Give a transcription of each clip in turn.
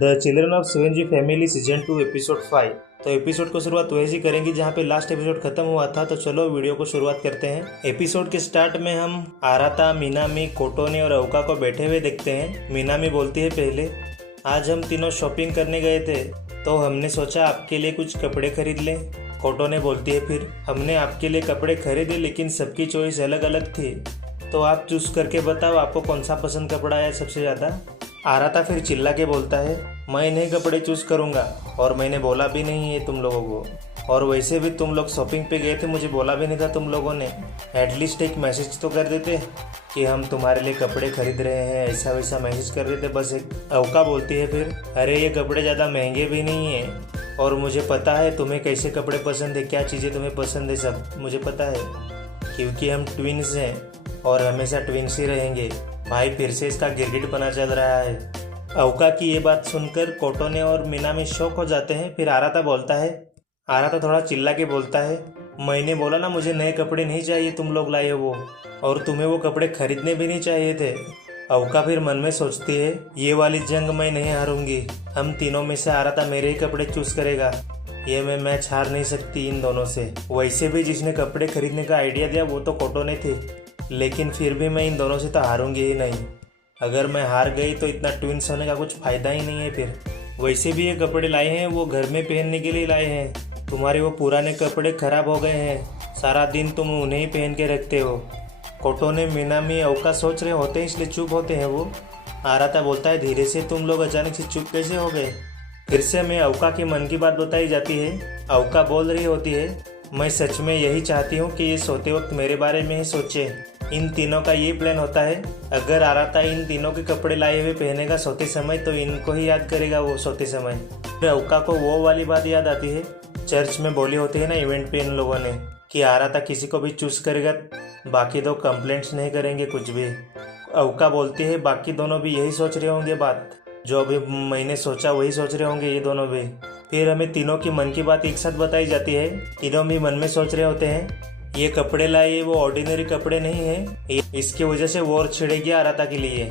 The children of seven G family season 2 episode 5। तो episode को शुरुआत वैसे करेंगे जहाँ पे लास्ट एपिसोड खत्म हुआ था। तो चलो वीडियो को शुरुआत करते हैं। एपिसोड के स्टार्ट में हम आराता, मिनामी, कोटोने और अवका को बैठे हुए देखते हैं। मिनामी बोलती है, पहले आज हम तीनों शॉपिंग करने गए थे तो हमने सोचा आपके लिए कुछ कपड़े खरीद लें। कोटोने बोलती है, फिर हमने आपके लिए कपड़े खरीदे लेकिन सबकी चॉइस अलग अलग थी, तो आप चूज करके बताओ आपको कौन सा पसंद कपड़ा आया सबसे ज़्यादा। आराता फिर चिल्ला के बोलता है, मैं नहीं कपड़े चूज करूंगा और मैंने बोला भी नहीं है तुम लोगों को, और वैसे भी तुम लोग शॉपिंग पे गए थे, मुझे बोला भी नहीं था तुम लोगों ने। एटलीस्ट एक मैसेज तो कर देते कि हम तुम्हारे लिए कपड़े खरीद रहे हैं, ऐसा वैसा मैसेज कर देते बस एक। अवका बोलती है फिर, अरे ये कपड़े ज़्यादा महंगे भी नहीं है और मुझे पता है तुम्हें कैसे कपड़े पसंद है, क्या चीज़ें तुम्हें पसंद है, सब मुझे पता है क्योंकि हम ट्विन्स हैं और हमेशा ट्विन्स ही रहेंगे। भाई फिर से इसका गिरगिटपना चल रहा है। अवका की ये बात सुनकर कोटोने और मिनामी शॉक हो जाते हैं। फिर आराता बोलता है, आराता थोड़ा चिल्ला के बोलता है, मैंने बोला ना मुझे नए कपड़े नहीं चाहिए, तुम लोग लाए हो वो, और तुम्हें वो कपड़े खरीदने भी नहीं चाहिए थे। अवका फिर मन में सोचती है, ये वाली जंग मैं नहीं हारूंगी, हम तीनों में से आराता मेरे ही कपड़े चूज करेगा, ये मैं मैच हार नहीं सकती इन दोनों से। वैसे भी जिसने कपड़े खरीदने का आइडिया दिया वो तो कोटोने थी, लेकिन फिर भी मैं इन दोनों से तो हारूंगी ही नहीं। अगर मैं हार गई तो इतना ट्विंस होने का कुछ फ़ायदा ही नहीं है फिर। वैसे भी ये कपड़े लाए हैं वो घर में पहनने के लिए लाए हैं, तुम्हारे वो पुराने कपड़े खराब हो गए हैं, सारा दिन तुम उन्हें ही पहन के रखते हो। कोटोने, मिनामी, अवका सोच रहे होते हैं इसलिए चुप होते हैं वो। आराता बोलता है, धीरे से तुम लोग अचानक से चुप कैसे हो गए। फिर से हमें अवका के मन की बात बताई जाती है। अवका बोल रही होती है, मैं सच में यही चाहती हूँ कि ये सोते वक्त मेरे बारे में ही सोचे। इन तीनों का ये प्लान होता है, अगर आराता इन तीनों के कपड़े लाए हुए पहनेगा सोते समय तो इनको ही याद करेगा वो सोते समय। फिर अवका को वो वाली बात याद आती है, चर्च में बोली होती है ना इवेंट पे इन लोगों ने, कि आराता किसी को भी चूज करेगा बाकी दो कंप्लेंट्स नहीं करेंगे कुछ भी। अवका बोलती है, बाकी दोनों भी यही सोच रहे होंगे, बात जो अभी मैंने सोचा वही सोच रहे होंगे ये दोनों भी। फिर हमें तीनों की मन की बात एक साथ बताई जाती है। तीनों भी मन में सोच रहे होते हैं, ये कपड़े लाए वो ऑर्डिनरी कपड़े नहीं है, इसकी वजह से वॉर छिड़ेगी आराता के लिए।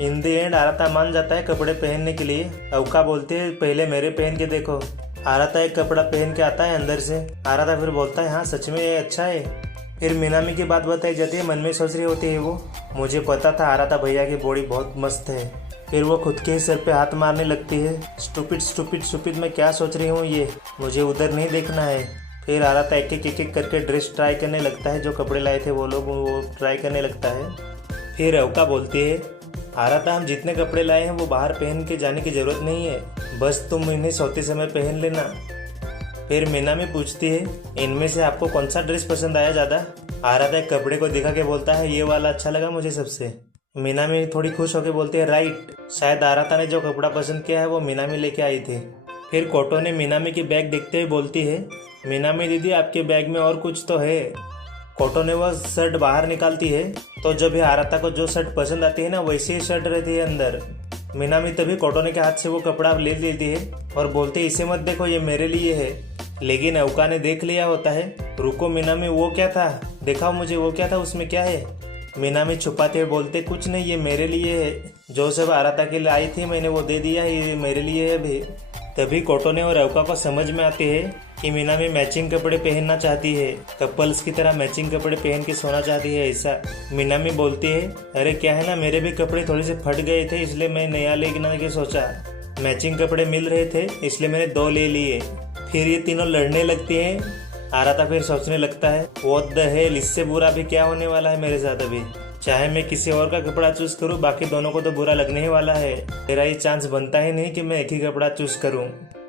इन द एंड आराता मान जाता है कपड़े पहनने के लिए। अवका बोलते है, पहले मेरे पहन के देखो। आराता एक कपड़ा पहन के आता है अंदर से। आराता फिर बोलता है, हाँ सच में ये अच्छा है। फिर मिनामी की बात बताई जाती है, मन में सोच रही होती है वो, मुझे पता था आराता भैया की बॉडी बहुत मस्त है। फिर वो खुद के ही सर पे हाथ मारने लगती है, स्टूपिड स्टूपिड स्टूपिड, मैं क्या सोच रही हूँ, ये मुझे उधर नहीं देखना है। फिर आराता एक एक करके ड्रेस ट्राई करने लगता है, जो कपड़े लाए थे वो लोग वो ट्राई करने लगता है। फिर अवका बोलती है, आराता हम जितने कपड़े लाए हैं वो बाहर पहन के जाने की ज़रूरत नहीं है, बस तुम इन्हें सोते समय पहन लेना। फिर मिनामी पूछती है, इनमें से आपको कौन सा ड्रेस पसंद आया ज़्यादा। आराता एक कपड़े को दिखा के बोलता है, ये वाला अच्छा लगा मुझे सबसे। मिनामी थोड़ी खुश होकर बोलती है, राइट, शायद आराता ने जो कपड़ा पसंद किया है वो मिनामी लेके आई थी। फिर कोटोने मिनामी की बैग देखते हुए बोलती है, मिनामी दीदी आपके बैग में और कुछ तो है। कोटोने वह शर्ट बाहर निकालती है, तो जब ये आराता को जो शर्ट पसंद आती है ना वैसी ही शर्ट रहती है अंदर। मिनामी तभी कोटोने के हाथ से वो कपड़ा ले लेती है और बोलते है, इसे मत देखो ये मेरे लिए है। लेकिन अवका ने देख लिया होता है। रुको मिनामी, वो क्या था, दिखाओ मुझे वो क्या था, उसमें क्या है। मिनामी छुपाते हुए बोलते, कुछ नहीं ये मेरे लिए है, जो सब आराता के लिए आई थी मैंने वो दे दिया है, ये मेरे लिए है अभी। तभी कोटोने और अवका को समझ में आती है कि मिनामी मैचिंग कपड़े पहनना चाहती है, कपल्स की तरह मैचिंग कपड़े पहन के सोना चाहती है ऐसा। मिनामी बोलती है, अरे क्या है ना, मेरे भी कपड़े थोड़े से फट गए थे इसलिए मैं नया लेने की सोचा, मैचिंग कपड़े मिल रहे थे इसलिए मैंने 2 ले लिए। फिर ये तीनों लड़ने लगती हैं। आराता फिर सोचने लगता है, व्हाट द हेल, इससे बुरा भी क्या होने वाला है मेरे साथ अभी, चाहे मैं किसी और का कपड़ा चूज करूं बाकी दोनों को तो बुरा लगने ही वाला है, मेरा ये चांस बनता ही नहीं कि मैं एक ही कपड़ा चूज करूं,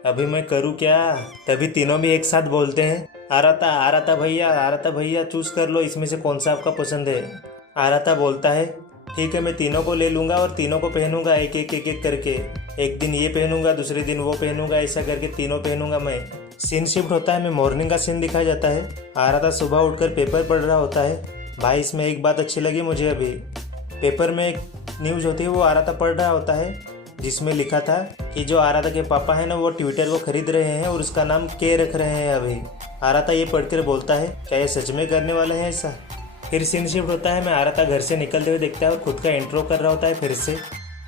अभी मैं करूं क्या। तभी तीनों भी एक साथ बोलते हैं, आराता आराता भैया चूज कर लो, इसमें से कौन सा आपका पसंद है। आराता बोलता है, ठीक है मैं तीनों को ले लूंगा और तीनों को पहनूंगा एक एक करके, एक दिन ये पहनूंगा दूसरे दिन वो पहनूंगा, ऐसा करके तीनों पहनूंगा मैं। सीन शिफ्ट होता है, मैं मॉर्निंग का सीन दिखाया जाता है। आराता सुबह उठकर पेपर पढ़ रहा होता है। भाई इसमें एक बात अच्छी लगी मुझे, अभी पेपर में एक न्यूज़ होती है वो आराता पढ़ रहा होता है, जिसमें लिखा था कि जो आराता के पापा है ना वो ट्विटर को खरीद रहे हैं और उसका नाम के रख रहे हैं अभी। आराता ये पढ़कर बोलता है, क्या ये सच में करने वाले हैं ऐसा। फिर सीन शिफ्ट होता है, मैं आराता घर से निकलते हुए देखता है और खुद का इंट्रो कर रहा होता है फिर से।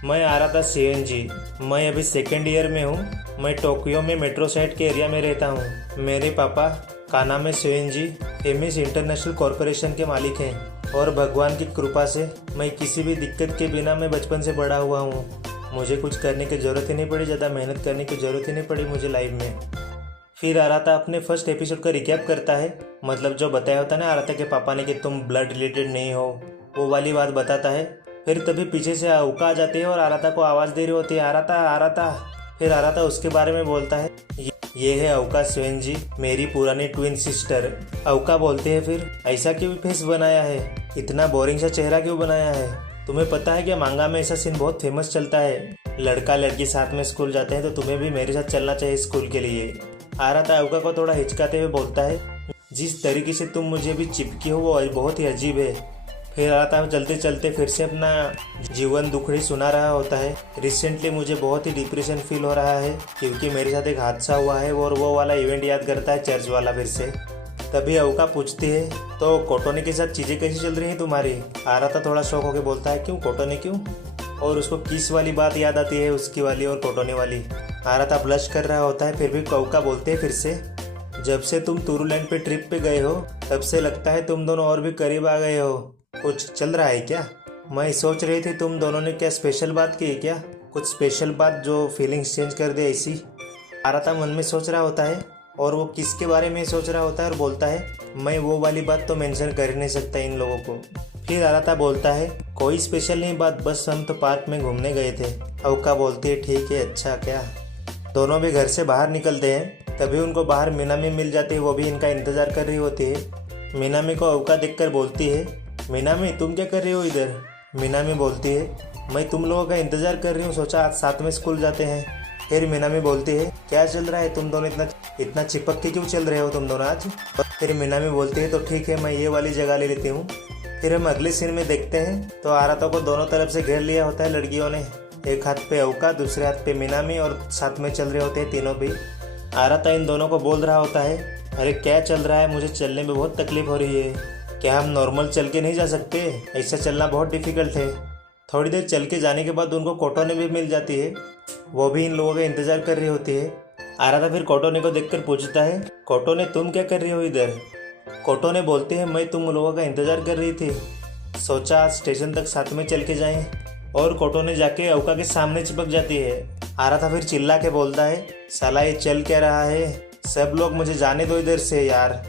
मैं आ रहा था सीएनजी। मैं अभी सेकेंड ईयर में हूँ। मैं टोक्यो में मेट्रो साइड के एरिया में रहता हूँ। मेरे पापा कानामे सीएनजी फेमस इंटरनेशनल कॉरपोरेशन के मालिक हैं और भगवान की कृपा से मैं किसी भी दिक्कत के बिना मैं बचपन से बड़ा हुआ हूँ। मुझे कुछ करने की ज़रूरत ही नहीं पड़ी, ज़्यादा मेहनत करने की ज़रूरत ही नहीं पड़ी मुझे लाइफ में। फिर आ रहा था अपने फर्स्ट एपिसोड का रिकैप करता है, मतलब जो बताया होता है ना आ रहा था कि पापा ने कि तुम ब्लड रिलेटेड नहीं हो, वो वाली बात बताता है। फिर तभी पीछे से अवका आ जाती है और आराता को आवाज़ दे रही होती है, आराता। फिर आराता उसके बारे में बोलता है, ये है अवका सीएनजी, मेरी पुरानी ट्विन सिस्टर। अवका बोलते हैं फिर ऐसा क्यों फेस बनाया है, इतना बोरिंग सा चेहरा क्यों बनाया है? तुम्हें पता है क्या मांगा में ऐसा सीन बहुत फेमस चलता है, लड़का लड़की साथ में स्कूल जाते हैं तो तुम्हें भी मेरे साथ चलना चाहिए स्कूल के लिए। आराता अवका को थोड़ा हिचकाते हुए बोलता है, जिस तरीके से तुम मुझे भी चिपकी हो वो बहुत ही अजीब है। फिर आराता चलते चलते फिर से अपना जीवन दुखड़ी सुना रहा होता है। रिसेंटली मुझे बहुत ही डिप्रेशन फील हो रहा है क्योंकि मेरे साथ एक हादसा हुआ है और वो वाला इवेंट याद करता है, चर्च वाला फिर से। तभी अवका पूछती है, तो कोटोनी के साथ चीज़ें कैसी चल रही हैं तुम्हारी? आराता थोड़ा शौक होकर बोलता है, क्यों कोटोनी क्यों? और उसको किस वाली बात याद आती है, उसकी वाली और कोटोनी वाली। आराता ब्लश कर रहा होता है, फिर भी अवका बोलते हैं फिर से, जब से तुम तुरुलैंड पे ट्रिप पे गए हो तब से लगता है तुम दोनों और भी करीब आ गए हो। कुछ चल रहा है क्या? मैं सोच रही थी तुम दोनों ने क्या स्पेशल बात की है क्या, कुछ स्पेशल बात जो फीलिंग्स चेंज कर दे ऐसी। आराता मन में सोच रहा होता है और वो किसके बारे में सोच रहा होता है और बोलता है, मैं वो वाली बात तो मेंशन कर ही नहीं सकता इन लोगों को। फिर आराता बोलता है, कोई स्पेशल नहीं बात, बस हम तो पार्क में घूमने गए थे। अवका बोलती है, ठीक है, अच्छा क्या? दोनों भी घर से बाहर निकलते हैं, तभी उनको बाहर मीनामी मिल जाती है, वो भी इनका इंतज़ार कर रही होती है। मीनामी को अवका देखकर बोलती है, मीनामी तुम क्या कर रही हो इधर? मीनामी बोलती है, मैं तुम लोगों का इंतज़ार कर रही हूँ, सोचा आज साथ में स्कूल जाते हैं। फिर मीनामी बोलती है, क्या चल रहा है, तुम दोनों इतना चिपक के क्यों चल रहे हो तुम दोनों आज? फिर मीनामी बोलती है, तो ठीक है मैं ये वाली जगह ले लेती हूँ। फिर हम अगले सीन में देखते हैं तो आराता को दोनों तरफ से घेर लिया होता है लड़कियों ने, एक हाथ पे अवका, दूसरे हाथ पे मीनामी और साथ में चल रहे होते हैं तीनों भी। आराता इन दोनों को बोल रहा होता है, अरे क्या चल रहा है, मुझे चलने में बहुत तकलीफ हो रही है, क्या हम नॉर्मल चल के नहीं जा सकते? ऐसा चलना बहुत डिफ़िकल्ट है। थोड़ी देर चल के जाने के बाद उनको कोटोने भी मिल जाती है, वो भी इन लोगों का इंतज़ार कर रही होती है। आराता फिर कोटोने को देखकर पूछता है, कोटोने तुम क्या कर रही हो इधर? कोटोने बोलते हैं, मैं तुम लोगों का इंतज़ार कर रही थी, सोचा आज स्टेशन तक साथ में चल के जाएं। और कोटोने जाके अवका के सामने चिपक जाती है। आराता फिर चिल्ला के बोलता है, साला ये चल क्या रहा है, सब लोग मुझे जाने दो इधर से यार।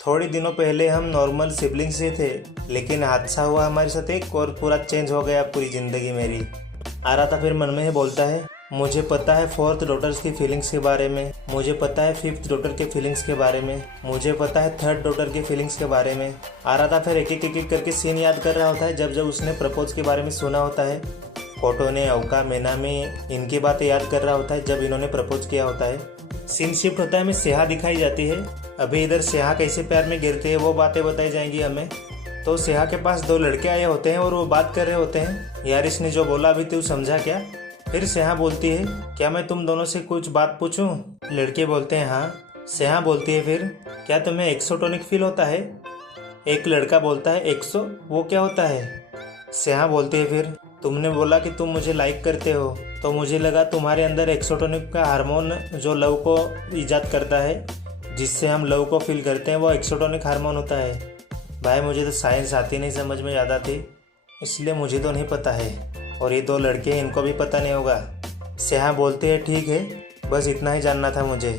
थोड़ी दिनों पहले हम नॉर्मल सिबलिंग्स से थे, लेकिन हादसा हुआ हमारे साथ एक और पूरा चेंज हो गया पूरी ज़िंदगी मेरी। आराता फिर मन में ही बोलता है, मुझे पता है फोर्थ डॉटर्स की फीलिंग्स के बारे में, मुझे पता है फिफ्थ डॉटर के फीलिंग्स के बारे में, मुझे पता है थर्ड डॉटर के फीलिंग्स के बारे में। आराता फिर एक एक करके सीन याद कर रहा होता है जब जब उसने प्रपोज के बारे में सुना होता है। कोटोने, अवका, मीनामी इनकी बातें याद कर रहा होता है जब इन्होंने प्रपोज किया होता है। सीन शिफ्ट होता है, हमें सेहा दिखाई जाती है। अभी इधर सेहा कैसे प्यार में गिरते हैं वो बातें बताई जाएंगी हमें। तो सेहा के पास दो लड़के आए होते हैं और वो बात कर रहे होते हैं, यार इसने जो बोला अभी तू समझा क्या? फिर सेहा बोलती है, क्या मैं तुम दोनों से कुछ बात पूछूं? लड़के बोलते हैं हाँ। सेहा बोलती है फिर, क्या तुम्हें एक्सोटोनिक फील होता है? एक लड़का बोलता है, एक्सो वो क्या होता है? सेहा बोलती है फिर, तुमने बोला कि तुम मुझे लाइक करते हो, तो मुझे लगा तुम्हारे अंदर एक्सोटोनिक का हार्मोन जो लव को ईजाद करता है, जिससे हम लव को फील करते हैं, वो एक्सोटोनिक हार्मोन होता है। भाई मुझे तो साइंस आती नहीं समझ में ज़्यादा थी, इसलिए मुझे तो नहीं पता है, और ये दो लड़के हैं इनको भी पता नहीं होगा। सेहा बोलते हैं, ठीक है, बस इतना ही जानना था मुझे।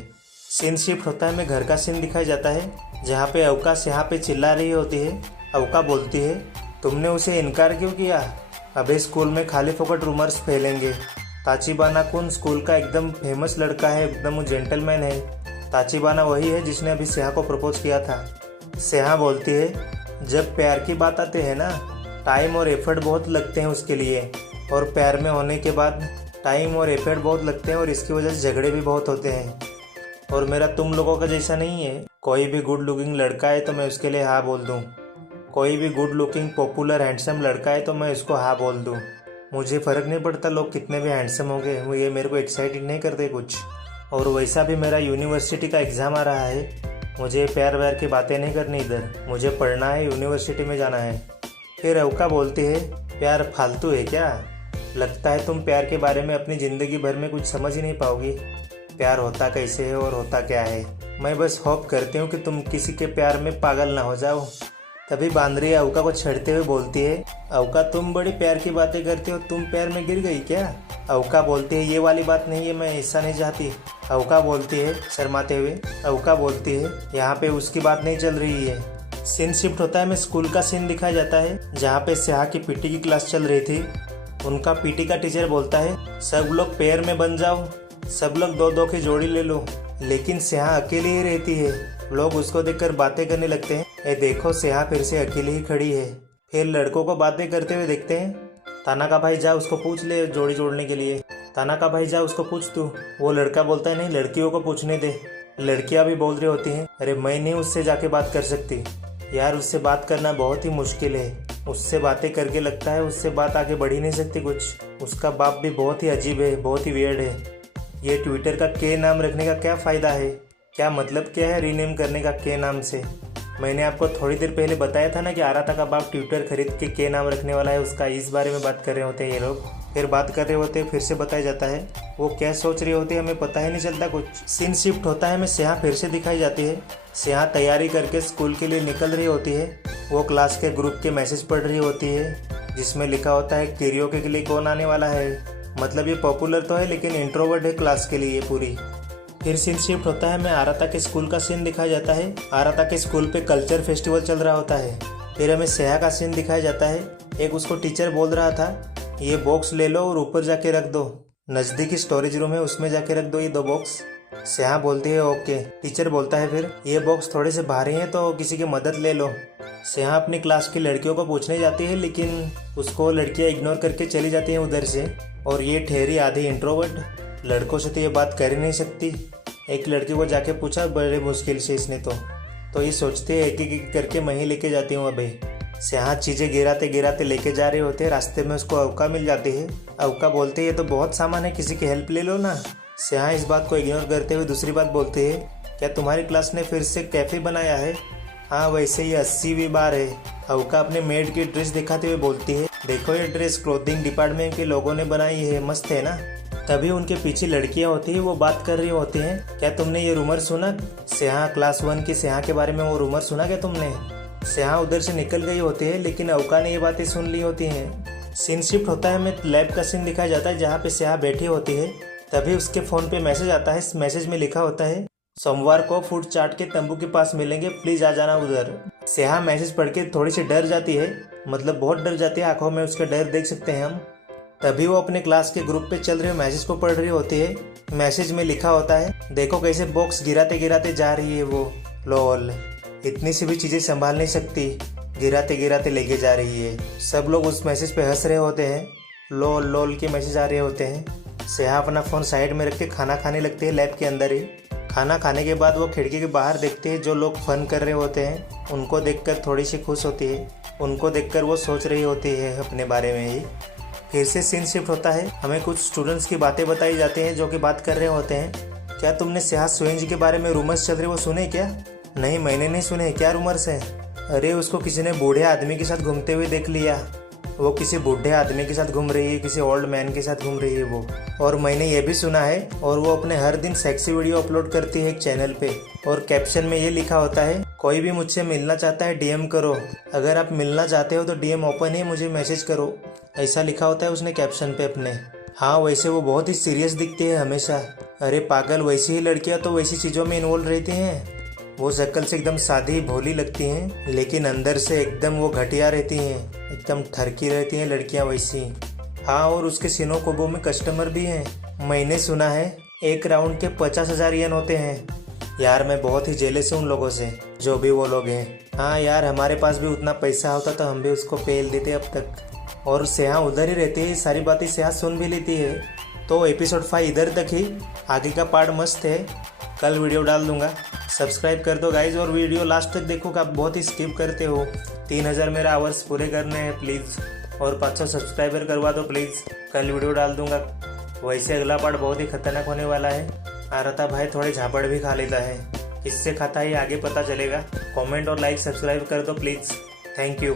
सीन शिफ्ट होता है, हमें घर का सीन दिखाया जाता है जहाँ पे अवका सेहा पे चिल्ला रही होती है। अवका बोलती है, तुमने उसे इनकार क्यों किया? अबे स्कूल में खाली फोकट रूमर्स फैलेंगे। ताचिबाना कुन स्कूल का एकदम फेमस लड़का है, एकदम जेंटलमैन है। ताचिबाना वही है जिसने अभी सेहा को प्रपोज किया था। सेहा बोलती है, जब प्यार की बात आती है ना, टाइम और एफर्ट बहुत लगते हैं उसके लिए, और प्यार में होने के बाद टाइम और एफर्ट बहुत लगते हैं और इसकी वजह से झगड़े भी बहुत होते हैं। और मेरा तुम लोगों का जैसा नहीं है, कोई भी गुड लुकिंग लड़का है तो मैं उसके लिए हाँ बोल दूँ, कोई भी गुड लुकिंग पॉपुलर हैंडसम लड़का है तो मैं उसको हाँ बोल दूँ। मुझे फ़र्क नहीं पड़ता लोग कितने भी हैंडसम हो गए, ये मेरे को एक्साइटेड नहीं करते कुछ। और वैसा भी मेरा यूनिवर्सिटी का एग्ज़ाम आ रहा है, मुझे प्यार व्यार की बातें नहीं करनी इधर, मुझे पढ़ना है, यूनिवर्सिटी में जाना है। फिर अवका बोलती है, प्यार फालतू है क्या? लगता है तुम प्यार के बारे में अपनी ज़िंदगी भर में कुछ समझ ही नहीं पाओगी। प्यार होता कैसे है और होता क्या है। मैं बस होप करती हूँ कि तुम किसी के प्यार में पागल ना हो जाओ। तभी बांदरी अवका को छेड़ते हुए बोलती है, अवका तुम बड़ी प्यार की बातें करती हो, तुम प्यार में गिर गई क्या? अवका बोलती है, ये वाली बात नहीं है, मैं ऐसा नहीं चाहती। अवका बोलती है शर्माते हुए। अवका बोलती है, यहाँ पे उसकी बात नहीं चल रही है। सीन शिफ्ट होता है, में स्कूल का सीन दिखाया जाता है जहाँ पे स्नेहा की पीटी की क्लास चल रही थी। उनका पीटी का टीचर बोलता है, सब लोग पेयर में बन जाओ, सब लोग 2-2 की जोड़ी ले लो। लेकिन स्नेहा अकेली ही रहती है। लोग उसको देखकर बातें करने लगते हैं, ए देखो स्नेहा फिर से अकेली ही खड़ी है। फिर लड़कों को बातें करते हुए देखते हैं। ताना का भाई जा उसको पूछ ले जोड़ी जोड़ने के लिए। ताना का भाई जा उसको पूछ तू। वो लड़का बोलता है, नहीं लड़कियों को पूछने दे। लड़कियां भी बोल रही होती हैं, अरे मैं नहीं उससे जाके बात कर सकती। यार उससे बात करना बहुत ही मुश्किल है। उससे बातें करके लगता है उससे बात आगे बढ़ ही नहीं सकती कुछ। उसका बाप भी बहुत ही अजीब है, बहुत ही वियर्ड है। ये ट्विटर का के नाम रखने का क्या फ़ायदा है? क्या मतलब क्या है रीनेम करने का के नाम से? मैंने आपको थोड़ी देर पहले बताया था ना कि आराता का बाप ट्विटर खरीद के नाम रखने वाला है उसका। इस बारे में बात कर रहे होते हैं ये लोग। फिर बात कर रहे होते हैं, फिर से बताया जाता है। वो क्या सोच रही होती है हमें पता ही नहीं चलता कुछ। सीन शिफ्ट होता है, हमें स्नेहा फिर से दिखाई जाती है। स्नेहा तैयारी करके स्कूल के लिए निकल रही होती है। वो क्लास के ग्रुप के मैसेज पढ़ रही होती है जिसमें लिखा होता है कैरियोके के लिए कौन आने वाला है। मतलब ये पॉपुलर तो है लेकिन इंट्रोवर्ट है क्लास के लिए पूरी। फिर सीन शिफ्ट होता है, हमें आराता के स्कूल का सीन दिखाया जाता है। आराता के स्कूल पे कल्चर फेस्टिवल चल रहा होता है। फिर हमें स्नेहा का सीन दिखाया जाता है। एक उसको टीचर बोल रहा था, ये बॉक्स ले लो और ऊपर जाके रख दो, नज़दीकी स्टोरेज रूम है उसमें जाके रख दो ये 2 बॉक्स। स्नेहा बोलती है ओके। टीचर बोलता है फिर ये बॉक्स थोड़े से भारी हैं तो किसी की मदद ले लो। स्नेहा अपनी क्लास की लड़कियों को पूछने जाती है लेकिन उसको लड़कियां इग्नोर करके चली जाती हैं उधर से। और ये ठहरी आधी इंट्रोवर्ट, लड़कों से तो ये बात कर ही नहीं सकती। एक लड़की को जाके पूछा बड़े मुश्किल से इसने तो ये सोचते हैं एक एक करके मैं ही लेके जाती हूँ अभी। स्नेहा चीज़ें गिराते गिराते लेके जा रहे होते हैं। रास्ते में उसको अवका मिल जाती है। अवका बोलते हैं ये तो बहुत सामान है, किसी की हेल्प ले लो ना। स्नेहा इस बात को इग्नोर करते हुए दूसरी बात बोलती है, क्या तुम्हारी क्लास ने फिर से कैफ़े बनाया है? हाँ वैसे ये 80वीं बार है। अवका अपने मेड की ड्रेस दिखाते हुए बोलती है, देखो ये ड्रेस क्लोथिंग डिपार्टमेंट के लोगों ने बनाई है, मस्त है ना। तभी उनके पीछे लड़कियां होती है, वो बात कर रही होती हैं, क्या तुमने ये रूमर सुना स्नेहा क्लास 1 की स्नेहा के बारे में? वो रूमर सुना क्या तुमने? स्नेहा उधर से निकल गई होती है लेकिन अवका ने ये बातें सुन ली होती हैं। सीन शिफ्ट होता है, हमें लैब का सीन दिखाया जाता है जहाँ पे स्नेहा बैठी होती है। तभी उसके फ़ोन पे मैसेज आता है। इस मैसेज में लिखा होता है, सोमवार को फूड चाट के तंबू के पास मिलेंगे, प्लीज़ आ जाना उधर। स्नेहा मैसेज पढ़ के थोड़ी सी डर जाती है, मतलब बहुत डर जाती है, आंखों में उसका डर देख सकते हैं हम। तभी वो अपने क्लास के ग्रुप पे चल रहे मैसेज को पढ़ रही होती है। मैसेज में लिखा होता है, देखो कैसे बॉक्स गिराते गिराते जा रही है वो, लोल इतनी सी भी चीज़ें संभाल नहीं सकती, गिराते गिराते लेके जा रही है। सब लोग उस मैसेज पे हंस रहे होते हैं। लोल लोल के मैसेज आ रहे होते हैं। स्नेहा अपना फ़ोन साइड में रख के खाना खाने लगती है लैब के अंदर ही। खाना खाने के बाद वो खिड़की के बाहर देखते हैं जो लोग फन कर रहे होते हैं। उनको देखकर थोड़ी सी खुश होती है। उनको देखकर वो सोच रही होती है अपने बारे में ही। फिर से सीन शिफ्ट होता है, हमें कुछ स्टूडेंट्स की बातें बताई जाती हैं जो कि बात कर रहे होते हैं। क्या तुमने स्नेहा सुएंज के बारे में रूमर्स चल रहे वो सुने क्या? नहीं मैंने नहीं सुने, क्या रूमर्स हैं? अरे उसको किसी ने बूढ़े आदमी के साथ घूमते हुए देख लिया। वो किसी बूढ़े आदमी के साथ घूम रही है, किसी ओल्ड मैन के साथ घूम रही है वो। और मैंने ये भी सुना है, और वो अपने हर दिन सेक्सी वीडियो अपलोड करती है एक चैनल पे। और कैप्शन में ये लिखा होता है, कोई भी मुझसे मिलना चाहता है डीएम करो, अगर आप मिलना चाहते हो तो डीएम ओपन है, मुझे मैसेज करो। ऐसा लिखा होता है उसने कैप्शन पे अपने। हाँ वैसे वो बहुत ही सीरियस दिखती है हमेशा। अरे पागल, वैसी ही लड़कियाँ तो वैसी चीज़ों में इन्वॉल्व रहती हैं। वो शक्ल से एकदम सादी भोली लगती हैं लेकिन अंदर से एकदम वो घटिया रहती हैं, एकदम ठरकी रहती हैं लड़कियां वैसी। हाँ और उसके सीनो कोबो में कस्टमर भी हैं। मैंने सुना है एक राउंड के 50,000 येन होते हैं। यार मैं बहुत ही जेलस हूँ उन लोगों से, जो भी वो लोग हैं। हाँ यार हमारे पास भी उतना पैसा होता तो हम भी उसको पेल देते अब तक। और स्नेहा उधर ही रहती है, सारी बातें स्नेहा सुन भी लेती है। तो एपिसोड 5 इधर तक ही, आगे का पार्ट मस्त है, कल वीडियो डाल दूंगा। सब्सक्राइब कर दो गाइज और वीडियो लास्ट तक देखो, आप बहुत ही स्किप करते हो। 3000 मेरा आवर्स पूरे करने हैं प्लीज़, और 500 सब्सक्राइबर करवा दो प्लीज़, कल वीडियो डाल दूंगा। वैसे अगला पार्ट बहुत ही खतरनाक होने वाला है। आराता भाई थोड़े झापड़ भी खा लेता है, किससे खाता है आगे पता चलेगा। कमेंट और लाइक सब्सक्राइब कर दो प्लीज़, थैंक यू।